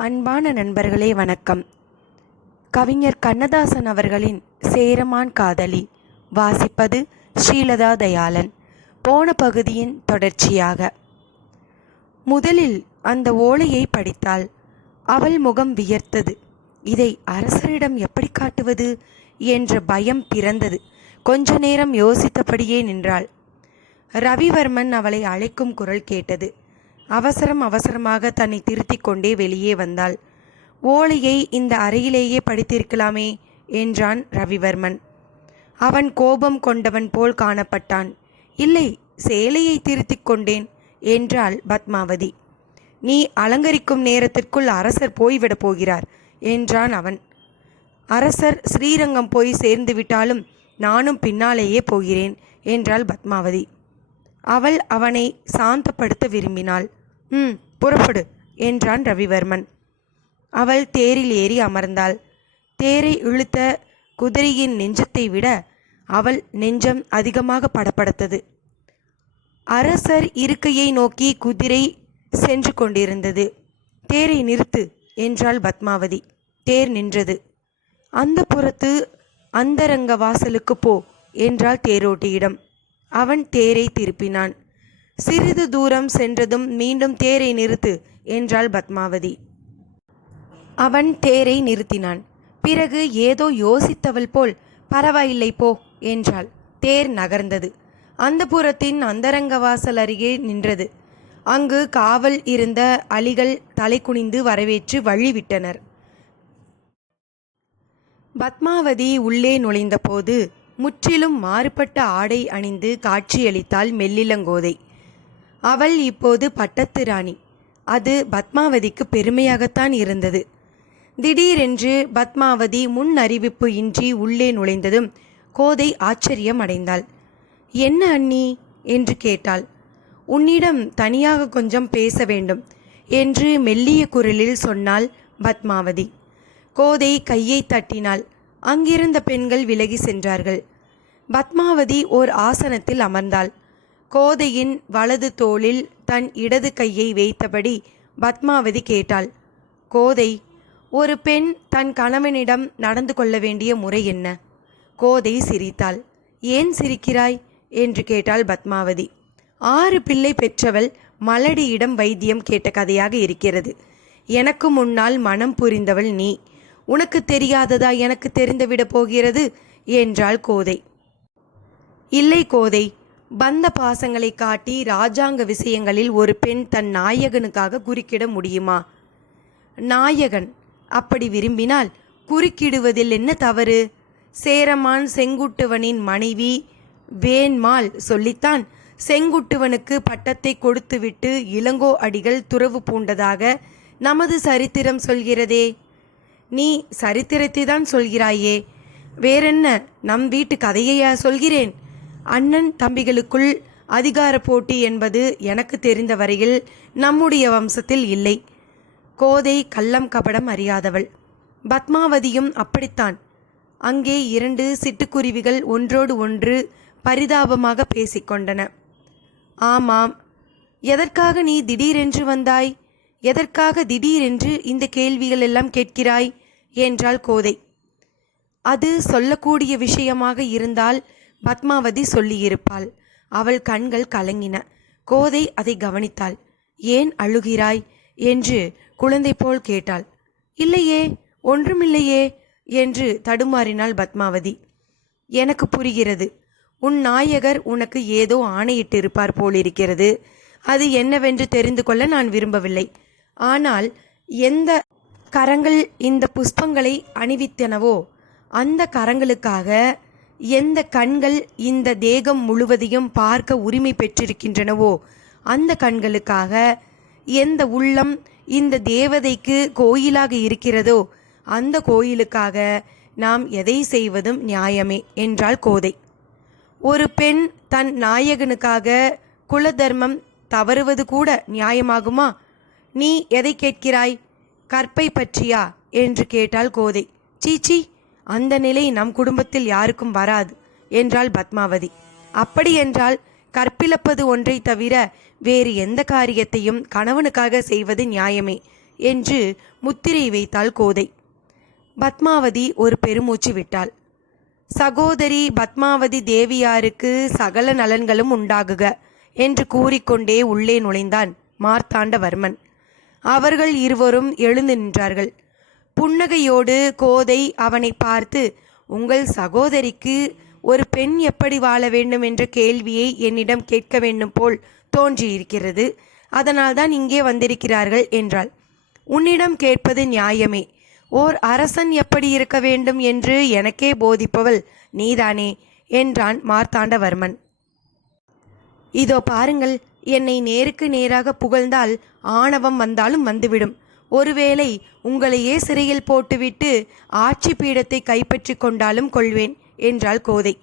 அன்பான நண்பர்களே வணக்கம். கவிஞர் கண்ணதாசன் அவர்களின் சேரமான் காதலி வாசிப்பது ஸ்ரீலதா தயாளன். போன பகுதியின் தொடர்ச்சியாக. முதலில் அந்த ஓலையை படித்தாள் அவள் முகம் வியர்த்தது. இதை அரசரிடம் எப்படி காட்டுவது என்ற பயம் பிறந்தது. கொஞ்ச நேரம் யோசித்தபடியே நின்றாள். ரவிவர்மன் அவளை அழைக்கும் குரல் கேட்டது. அவசரம் அவசரமாக தன்னை திருத்திக் கொண்டே வெளியே வந்தாள். ஓலையை இந்த அறையிலேயே படித்திருக்கலாமே என்றான் ரவிவர்மன். அவன் கோபம் கொண்டவன் போல் காணப்பட்டான். இல்லை சேலையை திருத்திக் கொண்டேன் என்றாள் பத்மாவதி. நீ அலங்கரிக்கும் நேரத்திற்குள் அரசர் போய்விடப் போகிறார் என்றான் அவன். அரசர் ஸ்ரீரங்கம் போய் சேர்ந்து விட்டாலும் நானும் பின்னாலேயே போகிறேன் என்றாள் பத்மாவதி. அவள் அவனை சாந்தப்படுத்த விரும்பினாள். ம் புறப்படு என்றான் ரவிவர்மன். அவள் தேரில் ஏறி அமர்ந்தாள். தேரை இழுத்த குதிரையின் நெஞ்சத்தை விட அவள் நெஞ்சம் அதிகமாக படப்படுத்தது அரசர் இருக்கையை நோக்கி குதிரை சென்று கொண்டிருந்தது. தேரை நிறுத்து என்றாள் பத்மாவதி. தேர் நின்றது. அந்த புறத்து அந்தரங்க வாசலுக்கு போ என்றாள் தேரோட்டியிடம். அவன் தேரை திருப்பினான். சிறிது தூரம் சென்றதும் மீண்டும் தேரை நிறுத்து என்றாள் பத்மாவதி. அவன் தேரை நிறுத்தினான். பிறகு ஏதோ யோசித்தவள் போல் பரவாயில்லை போ என்றாள். தேர் நகர்ந்தது. அந்த புறத்தின் அந்தரங்க வாசல் அருகே நின்றது. அங்கு காவல் இருந்த அலிகள் தலை குனிந்து வரவேற்று வழிவிட்டனர் பத்மாவதி உள்ளே நுழைந்தபோது முற்றிலும் மாறுபட்ட ஆடை அணிந்து காட்சியளித்தாள் மெல்லிலங்கோதை. அவள் இப்போது பட்டத்து ராணி அது பத்மாவதிக்கு பெருமையாகத்தான் இருந்தது. திடீரென்று பத்மாவதி முன் அறிவிப்பு இன்றி உள்ளே நுழைந்ததும் கோதை ஆச்சரியம் அடைந்தாள் என்ன அண்ணி? என்று கேட்டாள். உன்னிடம் தனியாக கொஞ்சம் பேச வேண்டும் என்று மெல்லிய குரலில் சொன்னாள் பத்மாவதி. கோதை கையை தட்டினாள். அங்கிருந்த பெண்கள் விலகி சென்றார்கள். பத்மாவதி ஓர் ஆசனத்தில் அமர்ந்தாள். கோதையின் வலது தோளில் தன் இடது கையை வைத்தபடி பத்மாவதி கேட்டாள் கோதை ஒரு பெண் தன் கணவனிடம் நடந்து கொள்ள வேண்டிய முறை என்ன? கோதை சிரித்தாள் ஏன் சிரிக்கிறாய்? என்று கேட்டாள் பத்மாவதி. ஆறு பிள்ளை பெற்றவள் மலடியிடம் வைத்தியம் கேட்ட கதையாக இருக்கிறது. எனக்கு முன்னால் மனம் புரிந்தவள் நீ. உனக்கு தெரியாததா எனக்கு தெரிந்துவிடப் போகிறது? என்றாள் கோதை. இல்லை கோதை பந்த பாசங்களை காட்டி ராஜாங்க விஷயங்களில் ஒரு பெண் தன் நாயகனுக்காக குறுக்கிட முடியுமா? நாயகன் அப்படி விரும்பினால் குறுக்கிடுவதில் என்ன தவறு? சேரமான் செங்குட்டுவனின் மனைவி வேண்மாள் சொல்லித்தான் செங்குட்டுவனுக்கு பட்டத்தை கொடுத்துவிட்டு இளங்கோ அடிகள் துறவு பூண்டதாக நமது சரித்திரம் சொல்கிறதே. நீ சரித்திரத்தை தான் சொல்கிறாயே. வேறென்ன? நம் வீட்டு கதையையா சொல்கிறேன்? அண்ணன் தம்பிகளுக்குள் அதிகார போட்டி என்பது எனக்கு தெரிந்த வரையில் நம்முடைய வம்சத்தில் இல்லை. கோதை கள்ளம் கபடம் அறியாதவள். பத்மாவதியும் அப்படித்தான். அங்கே இரண்டு சிட்டுக்குருவிகள் ஒன்றோடு ஒன்று பரிதாபமாக பேசிக்கொண்டன. ஆமாம். எதற்காக நீ திடீரென்று வந்தாய்? எதற்காக திடீரென்று இந்த கேள்விகள் எல்லாம் கேட்கிறாய்? என்றாள் கோதை. அது சொல்லக்கூடிய விஷயமாக இருந்தால் பத்மாவதி சொல்லியிருப்பாள். அவள் கண்கள் கலங்கின. கோதை அதை கவனித்தாள். ஏன் அழுகிறாய்? என்று குழந்தை போல் கேட்டாள். இல்லையே ஒன்றுமில்லையே என்று தடுமாறினாள் பத்மாவதி. எனக்கு புரிகிறது. உன் நாயகர் உனக்கு ஏதோ ஆணையிட்டிருப்பார் போலிருக்கிறது. அது என்னவென்று தெரிந்து கொள்ள நான் விரும்பவில்லை. ஆனால் எந்த கரங்கள் இந்த புஷ்பங்களை அணிவித்தனவோ அந்த கரங்களுக்காக எந்த கண்கள் இந்த தேகம் முழுவதையும் பார்க்க உரிமை பெற்றிருக்கின்றனவோ அந்த கண்களுக்காக எந்த உள்ளம் இந்த தேவதைக்கு கோயிலாக இருக்கிறதோ அந்த கோயிலுக்காக நாம் எதை செய்வதும் நியாயமே என்றாள் கோதை. ஒரு பெண் தன் நாயகனுக்காக குலதர்மம் தவறுவது கூட நியாயமாகுமா? நீ எதை கேட்கிறாய்? கற்பை பற்றியா? என்று கேட்டாள் கோதை. சீச்சி அந்த நிலை நம் குடும்பத்தில் யாருக்கும் வராது என்றாள் பத்மாவதி. அப்படியென்றால் கற்பிழப்பது ஒன்றை தவிர வேறு எந்த காரியத்தையும் கணவனுக்காக செய்வது நியாயமே என்று முத்திரை வைத்தாள் கோதை. பத்மாவதி ஒரு பெருமூச்சு விட்டாள். சகோதரி பத்மாவதி தேவியாருக்கு சகல நலன்களும் உண்டாகுக என்று கூறிக்கொண்டே உள்ளே நுழைந்தான் மார்த்தாண்டவர்மன். அவர்கள் இருவரும் எழுந்து நின்றார்கள். புன்னகையோடு கோதை அவனை பார்த்து உங்கள் சகோதரிக்கு ஒரு பெண் எப்படி வாழ வேண்டும் என்ற கேள்வியை என்னிடம் கேட்க வேண்டும் போல் தோன்றியிருக்கிறது. அதனால்தான் இங்கே வந்திருக்கிறார்கள் என்றாள். உன்னிடம் கேட்பது நியாயமே. ஓர் அரசன் எப்படி இருக்க வேண்டும் என்று எனக்கே போதிப்பவள் நீதானே என்றான் மார்த்தாண்டவர்மன். இதோ பாருங்கள் என்னை நேருக்கு நேராக புகழ்ந்தால் ஆணவம் வந்தாலும் வந்துவிடும். ஒருவேளை உங்களையே சிறையில் போட்டுவிட்டு ஆட்சி பீடத்தை கைப்பற்றி கொண்டாலும் கொள்வேன் என்றாள் கோதை.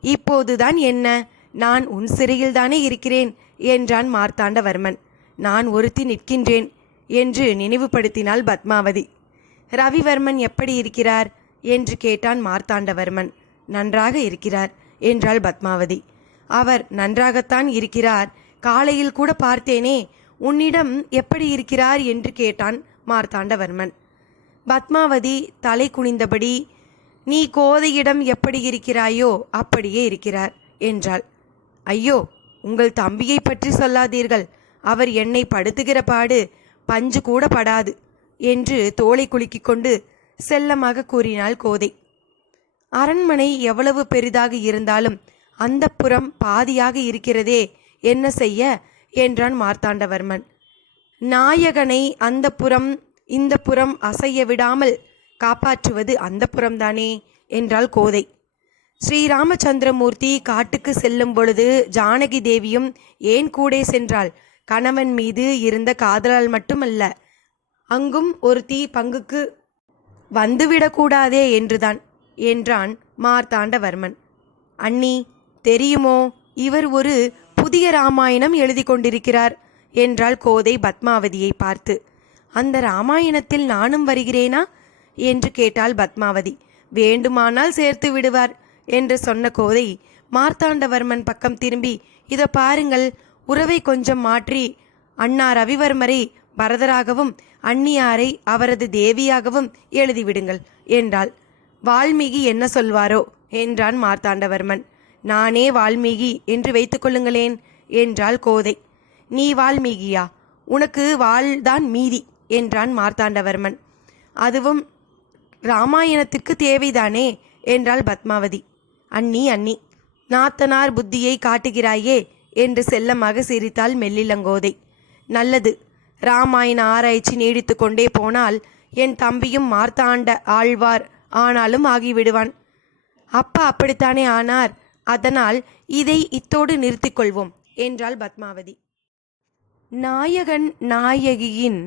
இப்போதுதான் என்ன? நான் உன் சிறையில்தானே இருக்கிறேன்? என்றான் மார்த்தாண்டவர்மன். நான் ஒருத்தி நிற்கின்றேன் என்று நினைவுபடுத்தினாள் பத்மாவதி. ரவிவர்மன் எப்படி இருக்கிறார்? என்று கேட்டான் மார்த்தாண்டவர்மன். நன்றாக இருக்கிறார் என்றாள் பத்மாவதி. அவர் நன்றாகத்தான் இருக்கிறார். காலையில் கூட பார்த்தேனே உன்னிடம் எப்படி இருக்கிறார் என்று கேட்டான் மார்த்தாண்டவர்மன். பத்மாவதி தலை குனிந்தபடி நீ கோதையிடம் எப்படி இருக்கிறாயோ அப்படியே இருக்கிறார் என்றாள். ஐயோ உங்கள் தம்பியை பற்றி சொல்லாதீர்கள். அவர் என்னை படுத்துகிற பாடு பஞ்சு கூட படாது என்று தோலை குலுக்கிக் கொண்டு செல்லமாக கூறினாள் கோதை. அரண்மனை எவ்வளவு பெரிதாக இருந்தாலும் அந்த புறம் பாதியாக இருக்கிறதே. என்ன செய்ய என்றான் மார்த்தாண்டவர்மன். நாயகனை அந்த புறம் இந்த புறம் அசைய விடாமல் காப்பாற்றுவது அந்த புறம்தானே என்றாள் கோதை. ஸ்ரீராமச்சந்திரமூர்த்தி காட்டுக்கு செல்லும் பொழுது ஜானகி தேவியும் ஏன் கூடே சென்றாள்? கணவன் மீது இருந்த காதலால் மட்டுமல்ல அங்கும் ஒரு தீ பங்குக்கு வந்துவிடக்கூடாதே என்றுதான் என்றான் மார்த்தாண்டவர்மன். அண்ணி தெரியுமோ இவர் ஒரு புதிய ராமாயணம் எழுதி கொண்டிருக்கிறார் என்றாள் கோதை பத்மாவதியை பார்த்து. அந்த ராமாயணத்தில் நானும் வருகிறேனா? என்று கேட்டாள் பத்மாவதி. வேண்டுமானால் சேர்த்து விடுவார் என்று சொன்ன கோதை மார்த்தாண்டவர்மன் பக்கம் திரும்பி இதை பாருங்கள் உறவை கொஞ்சம் மாற்றி அண்ணா ரவிவர்மரை பரதராகவும் அண்ணியாரை அவரது தேவியாகவும் எழுதிவிடுங்கள் என்றாள். வால்மீகி என்ன சொல்வாரோ? என்றான் மார்த்தாண்டவர்மன். நானே வால்மீகி என்று வைத்துக்கொள்ளுங்களேன் என்றாள் கோதை. நீ வால்மீகியா? உனக்கு வாழ்தான் மீதி என்றான் மார்த்தாண்டவர்மன். அதுவும் ராமாயணத்திற்கு தேவைதானே? என்றாள் பத்மாவதி. அண்ணி அண்ணி நாத்தனார் புத்தியை காட்டுகிறாயே என்று செல்லமாக சிரித்தாள் மெல்லிலங்கோதை. நல்லது ராமாயண ஆராய்ச்சி நீடித்து கொண்டே போனால் என் தம்பியும் மார்த்தாண்ட ஆழ்வார் ஆனாலும் ஆகிவிடுவான். அப்பா அப்படித்தானே ஆனார்? அதனால் இதை இத்தோடு நிறுத்திக் கொள்வோம் என்றாள் பத்மாவதி. நாயகன் நாயகியின்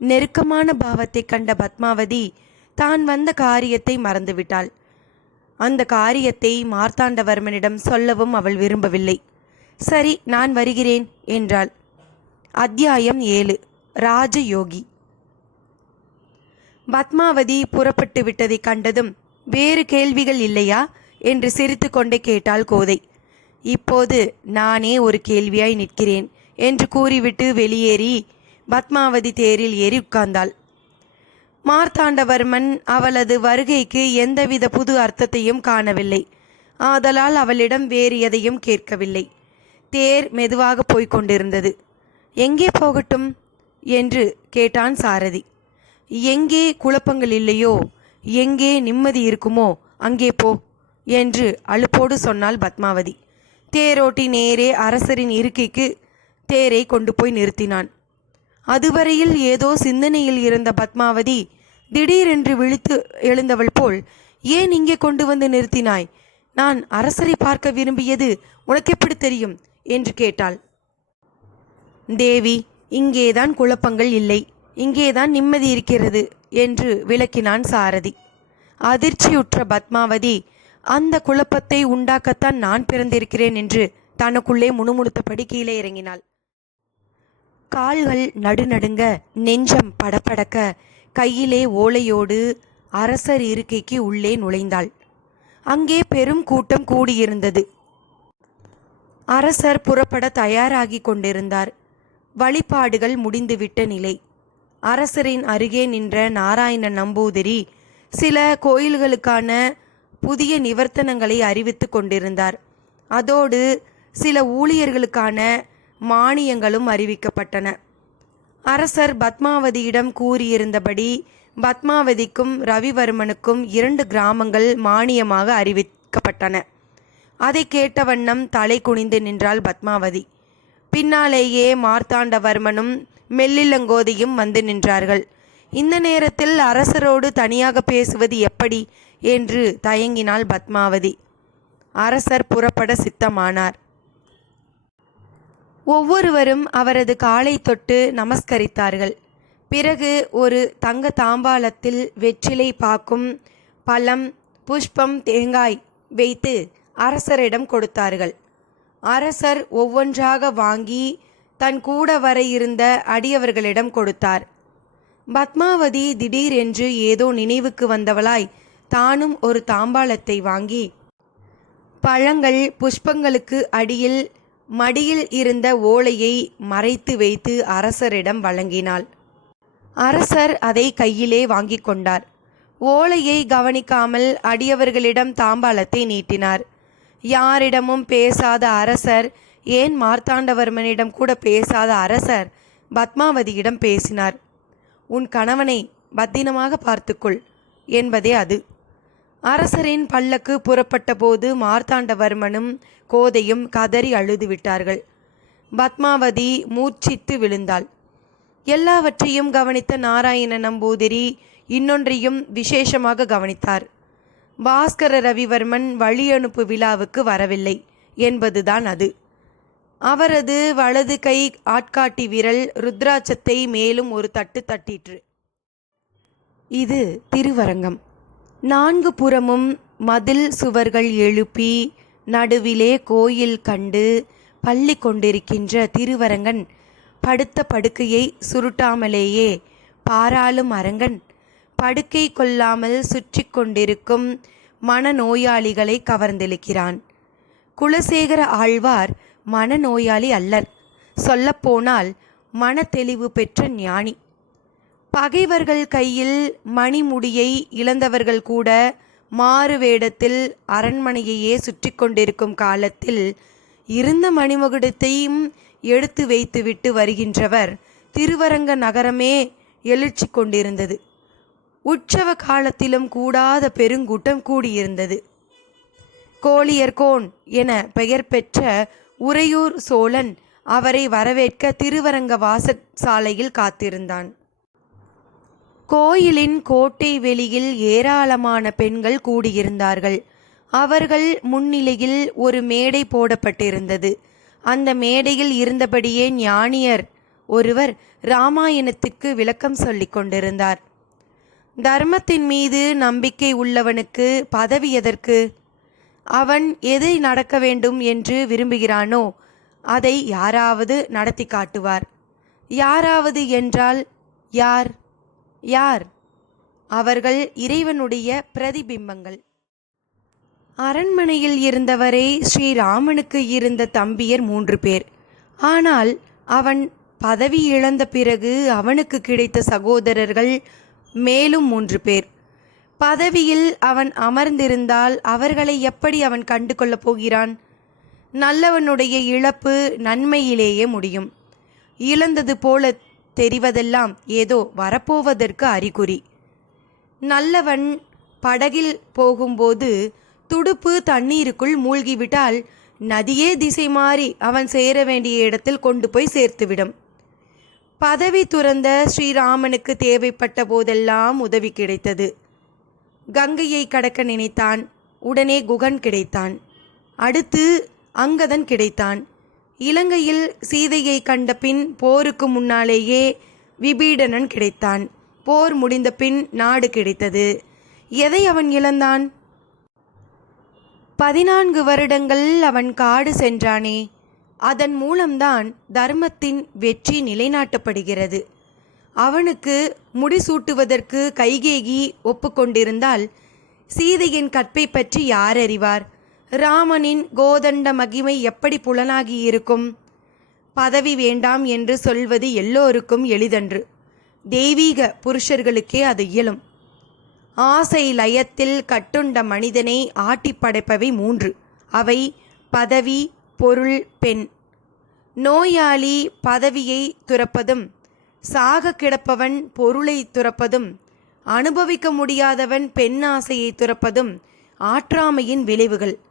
நெருக்கமான பாவத்தை கண்ட பத்மாவதி தான் வந்த காரியத்தை மறந்துவிட்டாள். அந்த காரியத்தை மார்த்தாண்டவர்மனிடம் சொல்லவும் அவள் விரும்பவில்லை. சரி நான் வருகிறேன் என்றாள். அத்தியாயம் ஏழு ராஜயோகி. பத்மாவதி புறப்பட்டு விட்டதை கண்டதும் வேறு கேள்விகள் இல்லையா? என்று சிரித்துக்கொண்டே கேட்டாள் கோதை. இப்போது நானே ஒரு கேள்வியாய் நிற்கிறேன் என்று கூறிவிட்டு வெளியேறி பத்மாவதி தேரில் ஏறி உட்கார்ந்தாள். மார்த்தாண்டவர்மன் அவளது வருகைக்கு எந்தவித புது அர்த்தத்தையும் காணவில்லை. ஆதலால் அவளிடம் வேறு எதையும் கேட்கவில்லை. தேர் மெதுவாக போய்க் கொண்டிருந்தது. எங்கே போகட்டும்? என்று கேட்டான் சாரதி. எங்கே குழப்பங்கள் இல்லையோ? எங்கே நிம்மதி இருக்குமோ? அங்கே போ. என்று அலுப்போடு சொன்னாள் பத்மாவதி. தேரோட்டி நேரே அரசரின் இருக்கைக்கு தேரை கொண்டு போய் நிறுத்தினான். அதுவரையில் ஏதோ சிந்தனையில் இருந்த பத்மாவதி திடீரென்று விழித்து எழுந்தவள் போல் ஏன் இங்கே கொண்டு வந்து நிறுத்தினாய்? நான் அரசரை பார்க்க விரும்பியது உனக்கு எப்படி தெரியும்? என்று கேட்டாள். தேவி இங்கேதான் குழப்பங்கள் இல்லை. இங்கேதான் நிம்மதி இருக்கிறது என்று விளக்கினான் சாரதி. அதிர்ச்சியுற்ற பத்மாவதி அந்த குழப்பத்தை உண்டாக்கத்தான் நான் பிறந்திருக்கிறேன் என்று தனக்குள்ளே முணுமுணுத்தபடி கீழே இறங்கினாள். கால்கள் நடுநடுங்க நெஞ்சம் படபடக்க கையிலே ஓலையோடு அரசர் இருக்கைக்கு உள்ளே நுழைந்தாள். அங்கே பெரும் கூட்டம் கூடியிருந்தது. அரசர் புறப்பட தயாராகி கொண்டிருந்தார். வழிபாடுகள் முடிந்துவிட்ட நிலை. அரசரின் அருகே நின்ற நாராயண நம்பூதிரி சில கோயில்களுக்கான புதிய நிவர்த்தனங்களை அறிவித்து கொண்டிருந்தார். அதோடு சில ஊழியர்களுக்கான மானியங்களும் அறிவிக்கப்பட்டன. அரசர் பத்மாவதியிடம் கூறியிருந்தபடி பத்மாவதிக்கும் ரவிவர்மனுக்கும் இரண்டு கிராமங்கள் மானியமாக அறிவிக்கப்பட்டன. அதை கேட்ட வண்ணம் தலை குனிந்து நின்றாள் பத்மாவதி. பின்னாலேயே மார்த்தாண்டவர்மனும் மெல்லிலங்கோதியும் வந்து நின்றார்கள். இந்த நேரத்தில் அரசரோடு தனியாக பேசுவது எப்படி? என்று தயங்கினாள் பத்மாவதி. அரசர் புறப்பட சித்தமானார். ஒவ்வொருவரும் அவரது காலை தொட்டு நமஸ்கரித்தார்கள். பிறகு ஒரு தங்க தாம்பாளத்தில் வெற்றிலை பாக்கும் பழம் புஷ்பம் தேங்காய் வைத்து அரசரிடம் கொடுத்தார்கள். அரசர் ஒவ்வொன்றாக வாங்கி தன் கூட வர இருந்த அடியவர்களிடம் கொடுத்தார். பத்மாவதி திடீரென்று ஏதோ நினைவுக்கு வந்தவளாய் தானும் ஒரு தாம்பாளத்தை வாங்கி பழங்கள் புஷ்பங்களுக்கு அடியில் மடியில் இருந்த ஓலையை மறைத்து வைத்து அரசரிடம் வழங்கினாள். அரசர் அதை கையிலே வாங்கிக் கொண்டார். ஓலையை கவனிக்காமல் அடியவர்களிடம் தாம்பாளத்தை நீட்டினார். யாரிடமும் பேசாத அரசர் ஏன் மார்த்தாண்டவர்மனிடம் கூட பேசாத அரசர் பத்மாவதியிடம் பேசினார். உன் கணவனை பத்தினமாக பார்த்துக்கொள் என்பதே அது. அரசரின் பல்லக்கு புறப்பட்ட போது மார்த்தாண்டவர்மனும் கோதையும் கதறி அழுது விட்டார்கள். பத்மாவதி மூர்ச்சித்து விழுந்தாள். எல்லாவற்றையும் கவனித்த நாராயண நம்பூதிரி இன்னொன்றையும் விசேஷமாக கவனித்தார். பாஸ்கர ரவிவர்மன் வழி அனுப்பு விழாவுக்கு வரவில்லை என்பதுதான் அது. அவரது வலது கை ஆட்காட்டி விரல் ருத்ராட்சத்தை மேலும் ஒரு தட்டு தட்டிற்று. இது திருவரங்கம். நான்கு புறமும் மதில் சுவர்கள் எழுப்பி நடுவிலே கோயில் கண்டு பள்ளி கொண்டிருக்கின்ற திருவரங்கன் படுத்த படுக்கையை சுருட்டாமலேயே பாராளும் அரங்கன் படுக்கை கொள்ளாமல் சுற்றி கொண்டிருக்கும் மனநோயாளிகளை கவர்ந்தெழுக்கிறான். குலசேகர ஆழ்வார் மனநோயாளி அல்லர். சொல்லப்போனால் மனத்தெளிவு பெற்ற ஞானி. பகைவர்கள் கையில் மணிமுடியை இழந்தவர்கள் கூட மாறு வேடத்தில் அரண்மனையையே சுற்றி கொண்டிருக்கும் காலத்தில் இருந்த மணிமகுடத்தையும் எடுத்து வைத்துவிட்டு வருகின்றவர் திருவரங்க நகரமே எழுச்சி கொண்டிருந்தது. உற்சவ காலத்திலும் கூடாத பெருங்கூட்டம் கூடியிருந்தது. கோழியர்கோன் என பெயர் பெற்ற உறையூர் சோழன் அவரை வரவேற்க திருவரங்க வாச சாலையில் காத்திருந்தான். கோயிலின் கோட்டை வெளியில் ஏராளமான பெண்கள் கூடியிருந்தார்கள். அவர்கள் முன்னிலையில் ஒரு மேடை போடப்பட்டிருந்தது. அந்த மேடையில் இருந்தபடியே ஞானியர் ஒருவர் ராமாயணத்துக்கு விளக்கம் சொல்லிக் கொண்டிருந்தார். தர்மத்தின் மீது நம்பிக்கை உள்ளவனுக்கு பதவி எதற்கு? அவன் எதை நடக்க வேண்டும் என்று விரும்புகிறானோ அதை யாராவது நடத்தி காட்டுவார். யாராவது என்றால் யார்? யார்? அவர்கள் இறைவனுடைய பிரதிபிம்பங்கள். அரண்மனையில் இருந்தவரை ஸ்ரீராமனுக்கு இருந்த தம்பியர் மூன்று பேர். ஆனால் அவன் பதவி இழந்த பிறகு அவனுக்கு கிடைத்த சகோதரர்கள் மேலும் மூன்று பேர். பதவியில் அவன் அமர்ந்திருந்தால் அவர்களை எப்படி அவன் கண்டு கொள்ளப் போகிறான்? நல்லவனுடைய இழப்பு நன்மையிலேயே முடியும். இழந்தது போல தெரிவதெல்லாம் ஏதோ வரப்போவதற்கு அறிகுறி. நல்லவன் படகில் போகும்போது துடுப்பு தண்ணீருக்குள் மூழ்கிவிட்டால் நதியே திசை மாறி அவன் சேர வேண்டிய இடத்தில் கொண்டு போய் சேர்த்துவிடும். பதவி துறந்த ஸ்ரீராமனுக்கு தேவைப்பட்ட போதெல்லாம் உதவி கிடைத்தது. கங்கையை கடக்க நினைத்தான். உடனே குகன் கிடைத்தான். அடுத்து அங்கதன் கிடைத்தான். இலங்கையில் சீதையை கண்ட பின் போருக்கு முன்னாலேயே விபீடனன் கிடைத்தான். போர் முடிந்த பின் நாடு கிடைத்தது. எதை அவன் இழந்தான்? பதினான்கு வருடங்கள் அவன் காடு சென்றானே. அதன் மூலம்தான் தர்மத்தின் வெற்றி நிலைநாட்டப்படுகிறது. அவனுக்கு முடிசூட்டுவதற்கு கைகேகி ஒப்புக்கொண்டிருந்தால் சீதையின் கற்பை பற்றி யார் அறிவார்? ராமனின் கோதண்ட மகிமை எப்படி புலனாகி இருக்கும் பதவி வேண்டாம் என்று சொல்வது எல்லோருக்கும் எளிதன்று. தெய்வீக புருஷர்களுக்கே அது இயலும். ஆசை லயத்தில் கட்டுண்ட மனிதனை ஆட்டிப் படைப்பவை மூன்று. அவை பதவி பொருள் பெண். நோயாளி பதவியை துறப்பதும் சாக கிடப்பவன் பொருளை துறப்பதும் அனுபவிக்க முடியாதவன் பெண் ஆசையை துறப்பதும் ஆற்றாமையின் விளைவுகள்.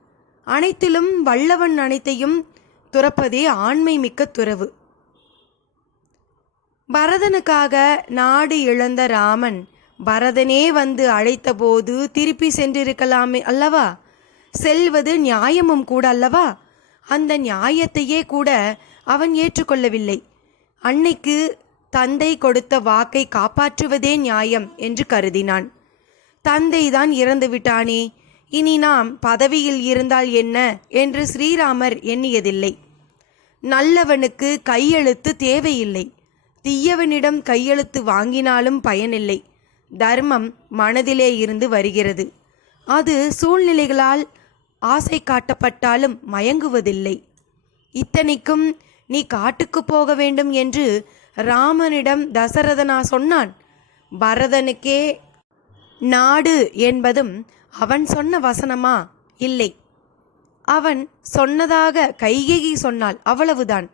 அனைத்திலும் வல்லவன் அனைத்தையும் துறப்பதே ஆண்மை மிக்க துறவு. பரதனுக்காக நாடு இழந்த ராமன் பரதனே வந்து அழைத்தபோது திருப்பி சென்றிருக்கலாமே அல்லவா? செல்வது நியாயமும் கூட அல்லவா? அந்த நியாயத்தையே கூட அவன் ஏற்றுக்கொள்ளவில்லை. அன்னைக்கு தந்தை கொடுத்த வாக்கை காப்பாற்றுவதே நியாயம் என்று கருதினான். தந்தைதான் இறந்து விட்டானே இனி நாம் பதவியில் இருந்தால் என்ன? என்று ஸ்ரீராமர் எண்ணியதில்லை. நல்லவனுக்கு கையெழுத்து தேவையில்லை. தீயவனிடம் கையெழுத்து வாங்கினாலும் பயனில்லை. தர்மம் மனதிலே இருந்து வருகிறது. அது சூழ்நிலைகளால் ஆசை காட்டப்பட்டாலும் மயங்குவதில்லை. இத்தனைக்கும் நீ காட்டுக்கு போக வேண்டும் என்று ராமனிடம் தசரதனா சொன்னான். பரதனுக்கே நாடு என்பதும் அவன் சொன்ன வசனமா? இல்லை. அவன் சொன்னதாக கைகேகி சொன்னாள் அவ்வளவுதான்.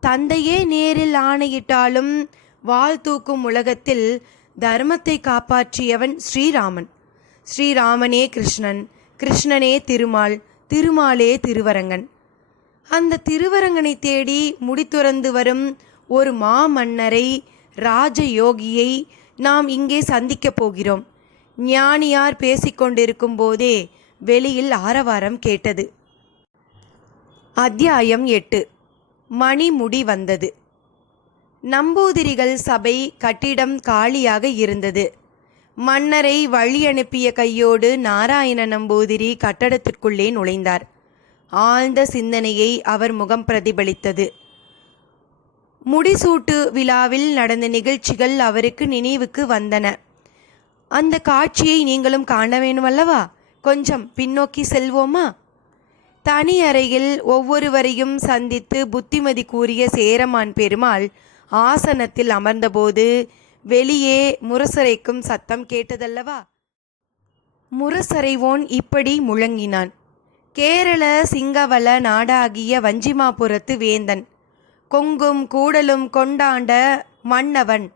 தந்தையே நேரில் ஆணையிட்டாலும் வாள் தூக்கும் உலகத்தில் தர்மத்தை காப்பாற்றியவன் ஸ்ரீராமன். ஸ்ரீராமனே கிருஷ்ணன் கிருஷ்ணனே திருமால் திருமாலே திருவரங்கன். அந்த திருவரங்கனை தேடி முடித்துறந்து வரும் ஒரு மாமன்னரை ராஜயோகியை நாம் இங்கே சந்திக்கப் போகிறோம். ஞானியார் பேசிக்கொண்டிருக்கும் போதே வெளியில் ஆரவாரம் கேட்டது. அத்தியாயம் எட்டு. மணிமுடி வந்தது. நம்பூதிரிகள் சபை கட்டிடம் காலியாக இருந்தது. மன்னரை வழி அனுப்பிய கையோடு நாராயண நம்பூதிரி கட்டடத்திற்குள்ளே நுழைந்தார். ஆழ்ந்த சிந்தனையை அவர் முகம் பிரதிபலித்தது. முடிசூட்டு விழாவில் நடந்த நிகழ்ச்சிகள் அவருக்கு நினைவுக்கு வந்தன. அந்த காட்சியை நீங்களும் காண வேணுமல்லவா கொஞ்சம் பின்னோக்கி செல்வோமா? தனி அறையில் ஒவ்வொருவரையும் சந்தித்து புத்திமதி கூறிய சேரமான் பெருமாள் ஆசனத்தில் அமர்ந்தபோது வெளியே முரசரைக்கும் சத்தம் கேட்டதல்லவா? முரசறைவோன் இப்படி முழங்கினான். கேரள சிங்கவல நாடாகிய வஞ்சிமாபுரத்து வேந்தன். கொங்கும் கூடலும் கொண்டாண்ட மன்னவன்.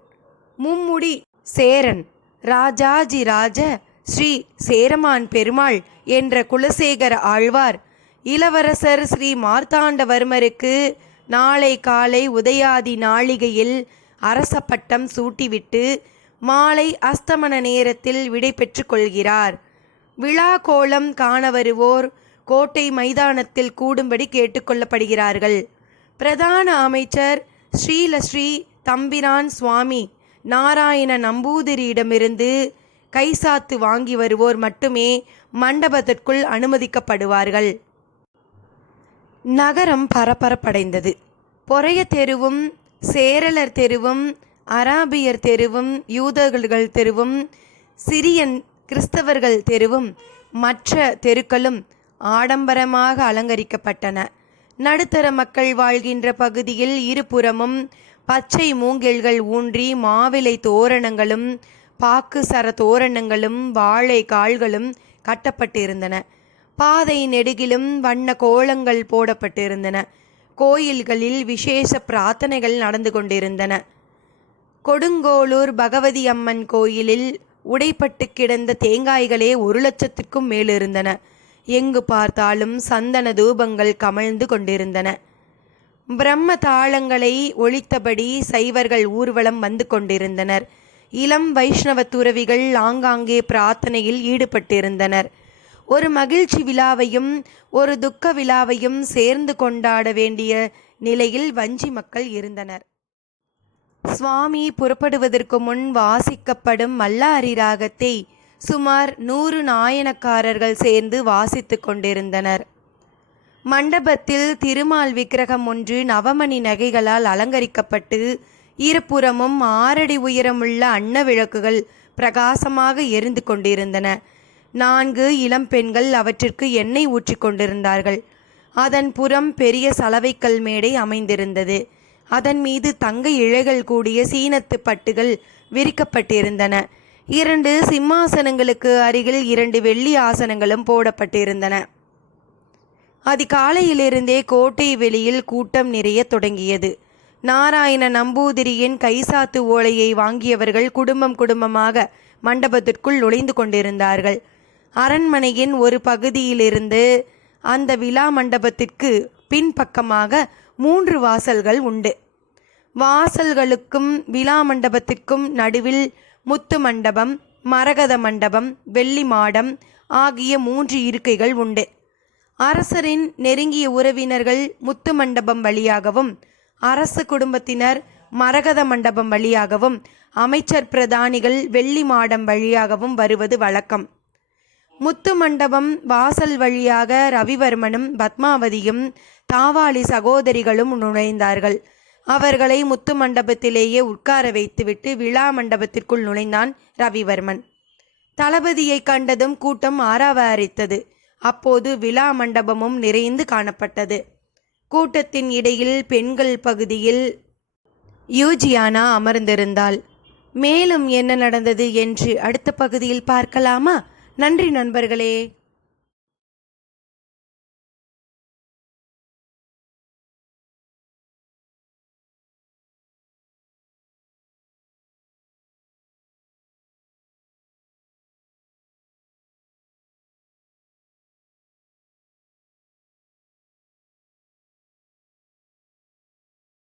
மும்முடி சேரன். ராஜாஜி ராஜ ஸ்ரீ சேரமான் பெருமாள் என்ற குலசேகர ஆழ்வார். இளவரசர் ஸ்ரீ மார்த்தாண்டவர்மருக்கு நாளை காலை உதயாதி நாளிகையில் அரச பட்டம் சூட்டிவிட்டு மாலை அஸ்தமன நேரத்தில் விடை பெற்றுக் கொள்கிறார். விழா கோலம் காண வருவோர் கோட்டை மைதானத்தில் கூடும்படி கேட்டுக்கொள்ளப்படுகிறார்கள் பிரதான அமைச்சர் ஸ்ரீலஸ்ரீ தம்பிரான் சுவாமி நாராயண நம்பூதிரியிடமிருந்து கைசாத்து வாங்கி வருவோர் மட்டுமே மண்டபத்திற்குள் அனுமதிக்கப்படுவார்கள். நகரம் பரபரப்படைந்தது. பொறைய தெருவும் சேரலர் தெருவும் அராபியர் தெருவும் யூதர்கள் தெருவும் சிரியன் கிறிஸ்தவர்கள் தெருவும் மற்ற தெருக்களும் ஆடம்பரமாக அலங்கரிக்கப்பட்டன. நடுத்தர மக்கள் வாழ்கின்ற பகுதியில் இருபுறமும் பச்சை மூங்கில்கள் ஊன்றி மாவிலை தோரணங்களும் பாக்கு சர தோரணங்களும் வாழை கால்களும் கட்டப்பட்டிருந்தன. பாதை நெடுகிலும் வண்ண கோலங்கள் போடப்பட்டிருந்தன. கோயில்களில் விசேஷ பிரார்த்தனைகள் நடந்து கொண்டிருந்தன. கொடுங்கோளூர் பகவதி அம்மன் கோயிலில் உடைப்பட்டு கிடந்த தேங்காய்களே ஒரு லட்சத்திற்கும் மேலிருந்தன. எங்கு பார்த்தாலும் சந்தன தூபங்கள் கமழ்ந்து கொண்டிருந்தன. பிரம்ம தாளங்களை ஒழித்தபடி சைவர்கள் ஊர்வலம் வந்து கொண்டிருந்தனர். இளம் வைஷ்ணவ துறவிகள் ஆங்காங்கே பிரார்த்தனையில் ஈடுபட்டிருந்தனர். ஒரு மகிழ்ச்சி விழாவையும் ஒரு துக்க விழாவையும் சேர்ந்து கொண்டாட வேண்டிய நிலையில் வஞ்சி மக்கள் இருந்தனர். சுவாமி புறப்படுவதற்கு முன் வாசிக்கப்படும் மல்லாரி ராகத்தை சுமார் நூறு நாயனக்காரர்கள் சேர்ந்து வாசித்து கொண்டிருந்தனர். மண்டபத்தில் திருமால் விக்கிரகம் ஒன்று நவமணி நகைகளால் அலங்கரிக்கப்பட்டு இருபுறமும் ஆறடி உயரமுள்ள அன்ன விளக்குகள் பிரகாசமாக எரிந்து கொண்டிருந்தன. நான்கு இளம் பெண்கள் அவற்றிற்கு எண்ணெய் ஊற்றி கொண்டிருந்தார்கள். அதன் புறம் பெரிய சலவைக்கல் மேடை அமைந்திருந்தது. அதன் மீது தங்க இழைகள் கூடிய சீனத்து பட்டுகள் விரிக்கப்பட்டிருந்தன. இரண்டு சிம்மாசனங்களுக்கு அருகில் இரண்டு வெள்ளி ஆசனங்களும் போடப்பட்டிருந்தன. அதிகாலையிலிருந்தே கோட்டை வெளியில் கூட்டம் நிறைய தொடங்கியது. நாராயண நம்பூதிரியின் கைசாத்து ஓலையை வாங்கியவர்கள் குடும்பம் குடும்பமாக மண்டபத்திற்குள் நுழைந்து கொண்டிருந்தார்கள். அரண்மனையின் ஒரு பகுதியிலிருந்து அந்த விழா மண்டபத்திற்கு பின்பக்கமாக மூன்று வாசல்கள் உண்டு. வாசல்களுக்கும் விழா மண்டபத்திற்கும் நடுவில் முத்து மண்டபம் மரகத மண்டபம் வெள்ளி மாடம் ஆகிய மூன்று இருக்கைகள் உண்டு. அரசரின் நெருங்கிய உறவினர்கள் முத்து மண்டபம் வழியாகவும் அரசு குடும்பத்தினர் மரகத மண்டபம் வழியாகவும் அமைச்சர் பிரதானிகள் வெள்ளி மாடம் வழியாகவும் வருவது வழக்கம். முத்து மண்டபம் வாசல் வழியாக ரவிவர்மனும் பத்மாவதியும் தாவாளி சகோதரிகளும் நுழைந்தார்கள். அவர்களை முத்து மண்டபத்திலேயே உட்கார வைத்துவிட்டு விழா மண்டபத்திற்குள் நுழைந்தான் ரவிவர்மன். தளபதியை கண்டதும் கூட்டம் ஆராவரித்தது அப்போது விழா மண்டபமும் நிறைந்து காணப்பட்டது. கூட்டத்தின் இடையில் பெண்கள் பகுதியில் யூஜியானா அமர்ந்திருந்தாள். மேலும் என்ன நடந்தது? என்று அடுத்த பகுதியில் பார்க்கலாமா? நன்றி நண்பர்களே.